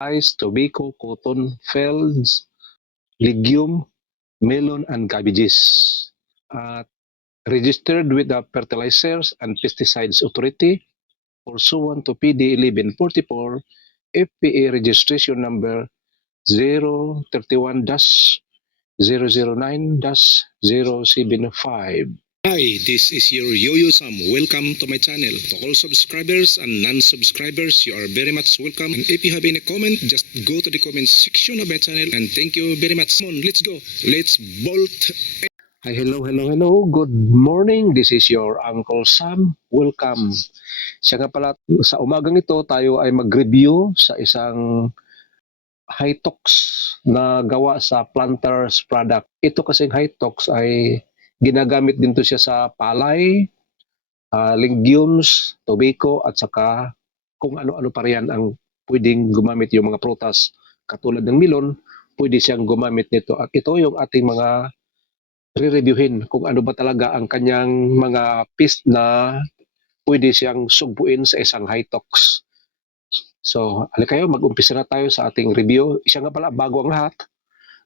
rice, tobacco, cotton, fields, legume, melon, and cabbages. Registered with the Fertilizers and Pesticides Authority pursuant to PD 1144, FPA registration number 031-009-075. Hi, this is your Yuyo Sam. Welcome to my channel. To all subscribers and non-subscribers, you are very much welcome. And if you have any comment, just go to the comment section of my channel. And thank you very much. Come on, let's go. Let's bolt. Hi, hello. Good morning. This is your Uncle Sam. Welcome. Siya nga pala, sa umagang ito, tayo ay mag-review sa isang Hytox na gawa sa planters product. Ito kasing Hytox ay ginagamit din to siya sa palay, legumes, tobacco at saka kung ano-ano pa riyan ang pwedeng gumamit yung mga prutas. Katulad ng melon, pwede siyang gumamit nito. At ito yung ating mga re-reviewin kung ano ba talaga ang kanyang mga pest na pwede siyang sugpuin sa isang Hytox. So, halika kayo, mag-umpisa na tayo sa ating review. Siya nga pala, bago ang lahat,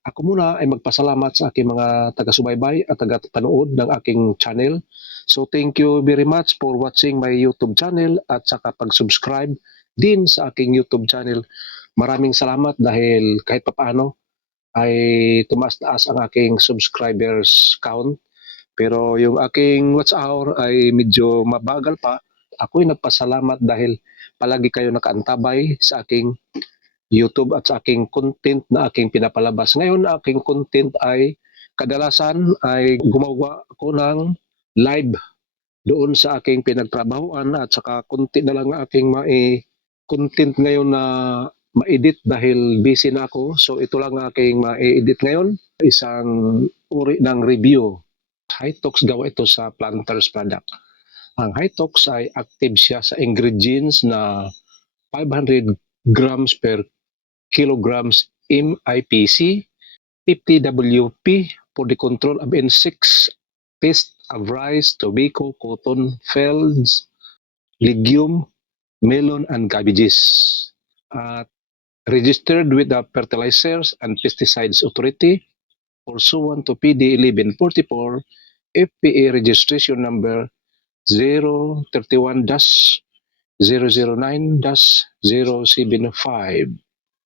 ako muna ay magpasalamat sa aking mga taga-subaybay at taga-panood ng aking channel. So, thank you very much for watching my YouTube channel at saka pag-subscribe din sa aking YouTube channel. Maraming salamat dahil kahit papaano ay tumaas-taas ang aking subscribers count. Pero yung aking watch hour ay medyo mabagal pa. Ako'y nagpasalamat dahil palagi kayo nakaantabay sa aking YouTube at sa aking content na aking pinapalabas. Ngayon, aking content ay kadalasan ay gumawa ako ng live doon sa aking pinagtrabahuan at saka konti na lang aking content ngayon na ma-edit dahil busy na ako. So ito lang aking ma-edit ngayon. Isang uri ng review. Hytox gawa ito sa planters product. Ang Hytox ay active siya sa ingredients na 500 grams per kilograms MIPC, 50 WP for the control of insects, pest of rice, tobacco, cotton, fields, legume, melon, and cabbages. Registered with the Fertilizers and Pesticides Authority pursuant to PD 1144, FPA registration number 031-009-075.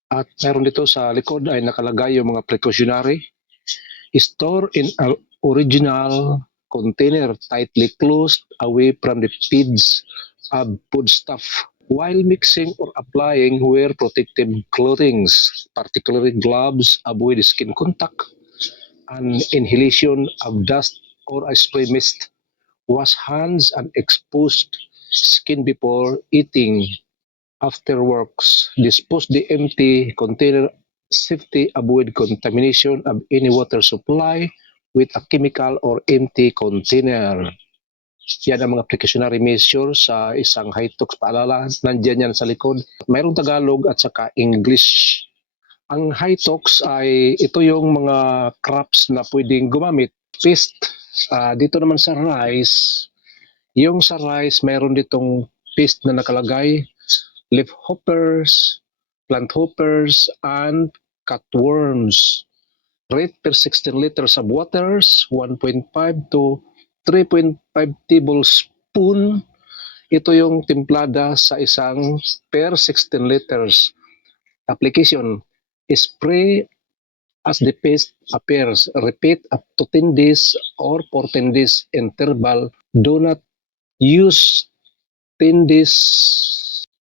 At meron dito sa likod ay nakalagay yung mga precautionary. Store in an original container tightly closed away from the feeds of foodstuff. While mixing or applying, wear protective clothing, particularly gloves, avoid skin contact and inhalation of dust or a spray mist. Wash hands and exposed skin before eating. After works, dispose the empty container safely, avoid contamination of any water supply with a chemical or empty container. Yan ang mga precautionary measures sa isang Hytox. Paalala, nandiyan yan sa likod. Mayroong Tagalog at saka English. Ang Hytox ay ito yung mga crops na pwedeng gumamit. Pest, dito naman sa rice, yung sa rice mayroon ditong pest na nakalagay. Leaf hoppers, plant hoppers, and cutworms. Rate per 16 liters of waters, 1.5 to 3.5 tablespoon. Ito yung timplada sa isang per 16 liters. Application, spray as the pest appears. Repeat up to 10 days or 14 days interval. Do not use 10 days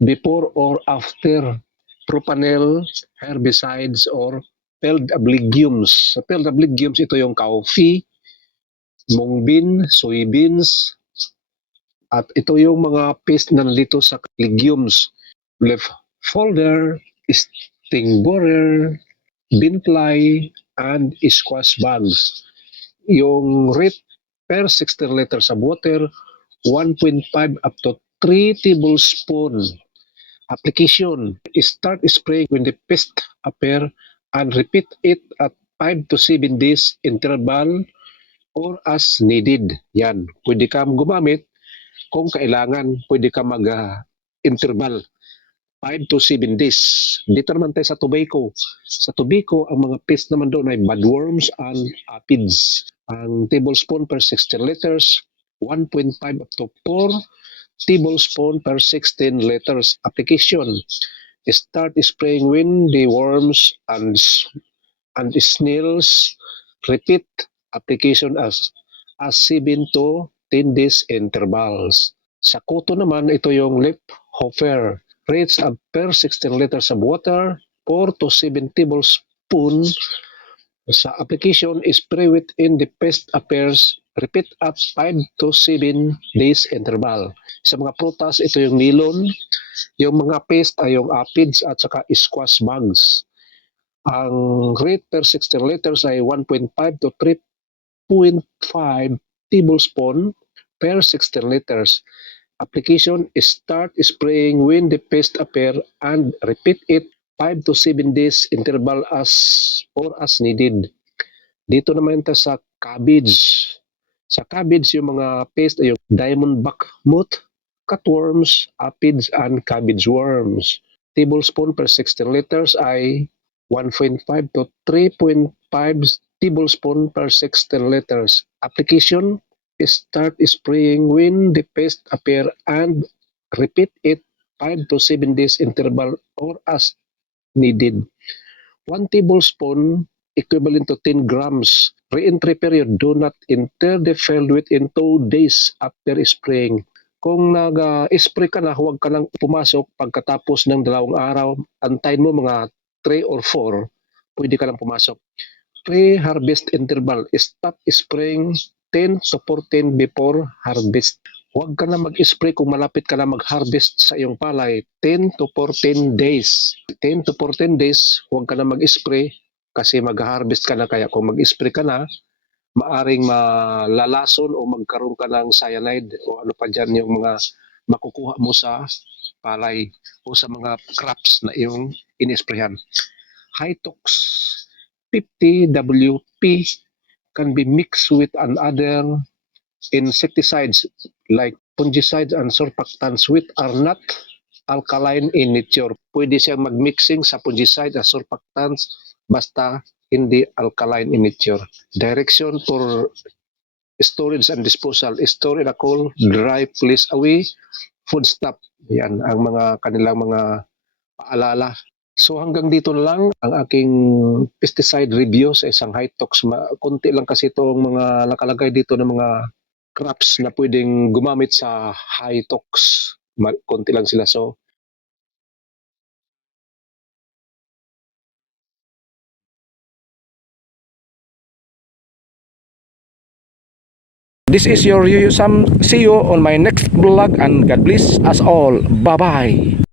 before or after propanel, herbicides, or field of legumes. Sa field of legumes, ito yung coffee, mung bean, soybeans, at ito yung mga pest na nandito sa legumes. Leaf folder, sting borer, bean fly, and squash bugs. Yung rate per 16 liters of water, 1.5 up to 3 tablespoons. Application, start spraying when the pest appear and repeat it at 5 to 7 days interval or as needed. Yan, pwede ka gumamit kung kailangan, pwede ka mag-interval. 5 to 7 days. Dito naman tayo sa tobacco. Sa tobacco, ang mga pest naman doon ay budworms and aphids. Ang tablespoon per 16 liters, 1.5 up to 4 tablespoon per 16 liters. Application: start spraying when the worms and snails. Repeat application as 7 to 10 days intervals. Sa kuto naman, ito yung leaf hofer. Rates of per 16 liters of water, 4 to 7 tablespoons. Sa application, spray within the pest appears. Repeat at 5 to 7 days interval. Sa mga prutas, ito yung melon. Yung mga pest ay yung aphids at saka squash bugs. Ang rate per 16 liters ay 1.5 to 3.5 tablespoon per 16 liters. Application: start spraying when the pest appear and repeat it 5 to 7 days interval as needed. Dito naman ito sa cabbage. Sa cabbage, yung mga pest ay yung diamondback moth, cutworms, aphids, and cabbage worms. Tablespoon per 16 liters ay 1.5 to 3.5 tablespoon per 16 liters. Application: start spraying when the pest appear and repeat it 5 to 7 days interval or as needed. 1 tablespoon equivalent to 10 grams. Re-entry period: do not enter the field within 2 days after spraying. Kung nag-spray ka na, huwag ka nang pumasok pagkatapos ng 2 araw. Antayin mo mga 3 or 4, pwede ka nang pumasok. Pre-harvest interval: stop spraying 10 to 14 before harvest. Huwag ka na mag-spray kung malapit ka na mag-harvest sa iyong palay. 10 to 14 days. 10 to 14 days, huwag ka na mag-spray kasi mag-harvest ka na. Kaya kung mag-spray ka na, maaring malalason o magkaroon ka ng cyanide o ano pa dyan yung mga makukuha mo sa palay o sa mga crops na iyong inisprayan. Hytox 50 WP can be mixed with another insecticides like fungicides and surfactants which are not alkaline in nature. Pwede siyang mag-mixing sa fungicide at surfactants basta hindi alkaline in nature. Direction for storage and disposal: store in a cool, dry place away foodstuff. Yan ang mga kanilang mga paalala. So hanggang dito na lang ang aking pesticide review sa isang Hytox. Konti lang kasi itong mga nakalagay dito ng mga crops na pwedeng gumamit sa Hytox. Konti lang sila. So this is your Yuyo Sam. See you on my next vlog and God bless us all. Bye-bye.